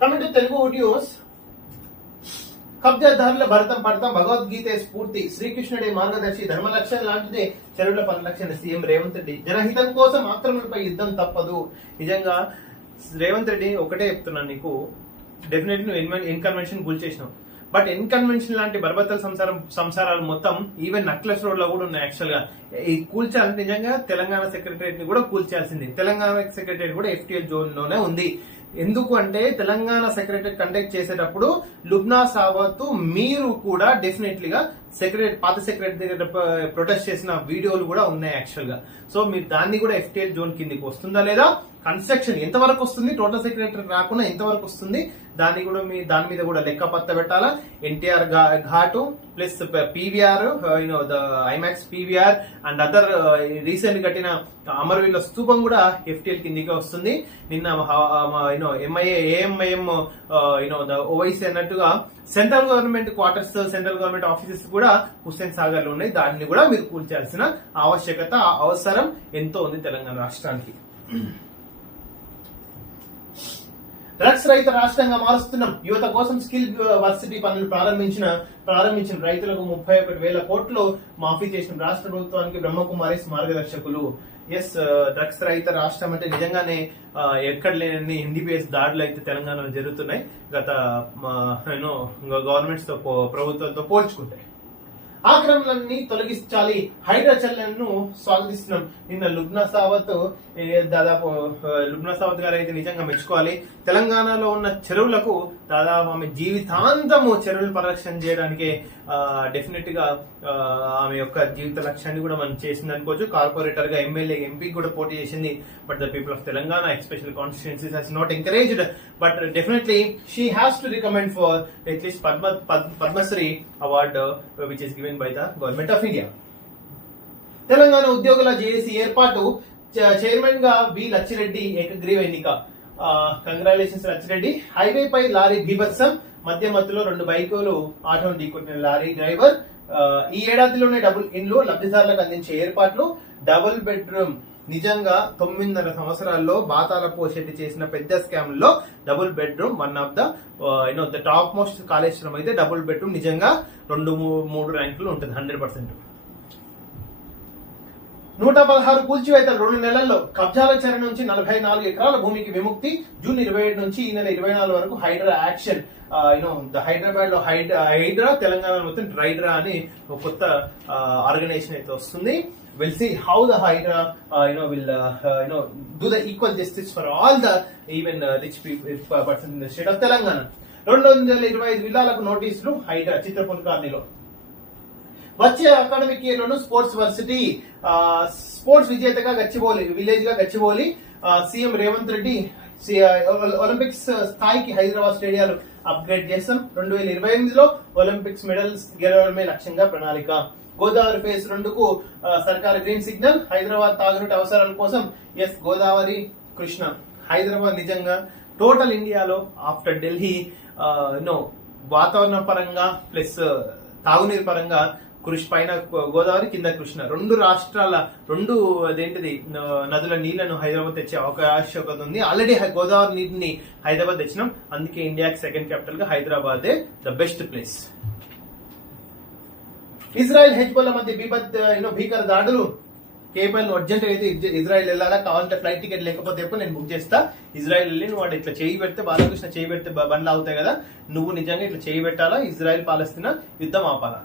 Coming to Telugu videos. కబ్జాదారుల భరతం పడతాం, భగవద్గీత స్ఫూర్తి, శ్రీకృష్ణుడి మార్గదర్శి, ధర్మలక్ష్యం లాంటిదే చెరువుల పరిరక్షణ. సీఎం రేవంత్ రెడ్డి జనహితం కోసం ఆక్రమణపై యుద్ధం తప్పదు. నిజంగా రేవంత్ రెడ్డి ఒకటే చెప్తున్నాను నీకు, డెఫినెట్లీ నువ్వు ఇన్కన్వెన్షన్ గుల్ చేసినావు. బట్ ఇన్కన్వెన్షన్ లాంటి బర్బతల సంసారాలు మొత్తం ఈవెన్ నక్లెస్ రోడ్ లో కూడా ఉన్నాయి. యాక్చువల్ గా ఈ కూల్చాలంటే నిజంగా తెలంగాణ సెక్రటరియట్ ని కూడా కూల్చాల్సింది. తెలంగాణ సెక్రటరియట్ కూడా FTL జోన్ లోనే ఉంది. ఎందుకు అంటే తెలంగాణ సెక్రటరీ కండక్ట్ చేసేటప్పుడు లుబ్నా సావత్ మీరు కూడా డెఫినెట్లీగా పాత సెక్రటరీ దగ్గర ప్రొటెస్ట్ చేసిన వీడియోలు కూడా ఉన్నాయి యాక్చువల్ గా. సో మీరు దాన్ని కూడా FTL జోన్ కిందకి వస్తుందా లేదా, కన్స్ట్రక్షన్ ఎంతవరకు వస్తుంది, టోటల్ సెక్రటరీ రాకుండా ఎంతవరకు వస్తుంది, దాని మీద కూడా లెక్క పత్త పెట్టాలా. NTR ఘాటు plus PVR, IMAX PVR and other recent కట్టిన అమరవీరుల స్తూపం కూడా FTL కిందికి వస్తుంది. నిన్న AMIM ఓవైసీ అన్నట్టుగా central government quarters, central government offices కూడా హుస్సేన్ సాగర్ లో ఉన్నాయి. దాన్ని కూడా మీరు కూల్చాల్సిన ఆవశ్యకత, అవసరం ఎంతో ఉంది తెలంగాణ రాష్ట్రానికి. డ్రగ్స్ రహిత రాష్ట్రంగా మారుస్తున్నాం, యువత కోసం స్కిల్ వర్సిటీ పనులు ప్రారంభించిన రైతులకు 31,000 కోట్లు మాఫీ చేసిన రాష్ట్ర ప్రభుత్వానికి బ్రహ్మకుమారిస్ మార్గదర్శకులు. ఎస్, డ్రగ్స్ రహిత రాష్ట్రం అంటే నిజంగానే ఎక్కడ లేని NDPS దాడులు అయితే తెలంగాణలో జరుగుతున్నాయి గత గవర్నమెంట్స్ తో, ప్రభుత్వాలతో పోల్చుకుంటే. ఆక్రమణలన్నీ తొలగించాలి, హైడ్రా చర్యలను స్వాగతిస్తున్నాం. నిన్న లుబ్నా సావత్ గారు అయితే నిజంగా మెచ్చుకోవాలి. తెలంగాణలో ఉన్న చెరువులకు దాదాపు ఆమె జీవితాంతము చెరువులు పరిరక్షణ చేయడానికి డెఫినెట్ గా ఆమె యొక్క జీవిత లక్ష్యాన్ని కూడా మనం చేసింది అనుకోవచ్చు. కార్పొరేటర్ గా ఎమ్మెల్యే, ఎంపీ కూడా పోటీ చేసింది. But the people of Telangana especial constituencies has not encouraged. But definitely she has to recommend for at least Padmashri award which is given by the government of India. Telangana ఉద్యోగుల జేఏసీ ఏర్పాటు, చైర్మన్ గా V Lachireddy ఏకగ్రీవ ఎన్నిక. Congratulations Lachireddy. Highway పై lorry బీభత్సం, మధ్యలో 2 బైకులు ఆటోను ఢీకొట్టిన లారీ డ్రైవర్. ఈ ఏడాదిలోనే డబుల్ ఇండ్లు లబ్ధిదారులకు అందించే ఏర్పాట్లు. డబుల్ బెడ్రూమ్ నిజంగా 9.5 సంవత్సరాల్లో బాతాల పోషెట్టి చేసిన పెద్ద స్కామ్ లో double bedroom one of the top most. Kaleshwaram అయితే డబుల్ బెడ్రూమ్ నిజంగా 2-3 ర్యాంకులు ఉంటుంది 100%. 116 కూల్చివేతలు 2 నెలల్లో. కబ్జాల చెర నుంచి 44 ఎకరాల భూమికి విముక్తి. జూన్ 27 నుంచి ఈ నెల 24 వరకు హైడ్రా యాక్షన్. హైదరాబాద్ లో హైడ్రా, తెలంగాణ మొత్తం డ్రైడ్రా అని ఒక కొత్త ఆర్గనైజేషన్ అయితే వస్తుంది. We'll see how the Hydra, will do the equal justice for all the even rich people persons in the state of Telangana. 225 విల్లాలకు నోటీసులు హైడ్రా చిత్రపూర్ కాలనీలో. వచ్చే అకాడమిక్ ఇయర్ లోను స్పోర్ట్స్ వర్సిటీ, స్పోర్ట్స్ విజేతగా గచ్చిబౌలి. సీఎం రేవంత్ రెడ్డి ఒలింపిక్స్ స్థాయికి హైదరాబాద్ స్టేడియాలు అప్గ్రేడ్ చేస్తాం. 2028లో Olympics medals గెలవడమే లక్ష్యంగా ప్రణాళిక. Godavari phase 2కు సర్కారు green signal. Hyderabad తాగునీటి అవసరాల కోసం గోదావరి, కృష్ణ. హైదరాబాద్ నిజంగా టోటల్ ఇండియాలో ఆఫ్టర్ ఢిల్లీ వాతావరణ పరంగా ప్లస్ తాగునీరు పరంగా పైన గోదావరి, కింద కృష్ణ, 2 రాష్ట్రాల 2 నదుల నీళ్లను హైదరాబాద్ తెచ్చే అవకాశం ఉంది. ఆల్రెడీ గోదావరి నీటిని హైదరాబాద్ తెచ్చినాం. అందుకే ఇండియాకి సెకండ్ క్యాపిటల్ గా హైదరాబాదే the best place. Israel Hezbollah మధ్య భీకర దాడులు. కేబుల్ అర్జెంట్ అయితే ఇజ్రాయెల్ వెళ్ళాలా, కావాలంటే ఫ్లైట్ టికెట్ లేకపోతే ఎప్పుడు నేను బుక్ చేస్తా. ఇజ్రాయెల్ వెళ్ళి నువ్వు ఇట్లా చేయి పెడితే, బాలకృష్ణ చేయి పెడితే బండ్లు అవుతాయి కదా, నువ్వు నిజంగా ఇట్లా చేయి పెట్టాలా. ఇజ్రాయెల్ పాలస్తీనా యుద్ధం ఆపాలా.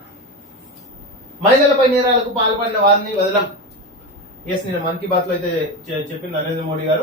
మహిళలపై నేరాలకు పాల్పడిన వారిని వదలం. నేను మన్ కీ బాత్ లో అయితే చెప్పిన నరేంద్ర మోడీ గారు.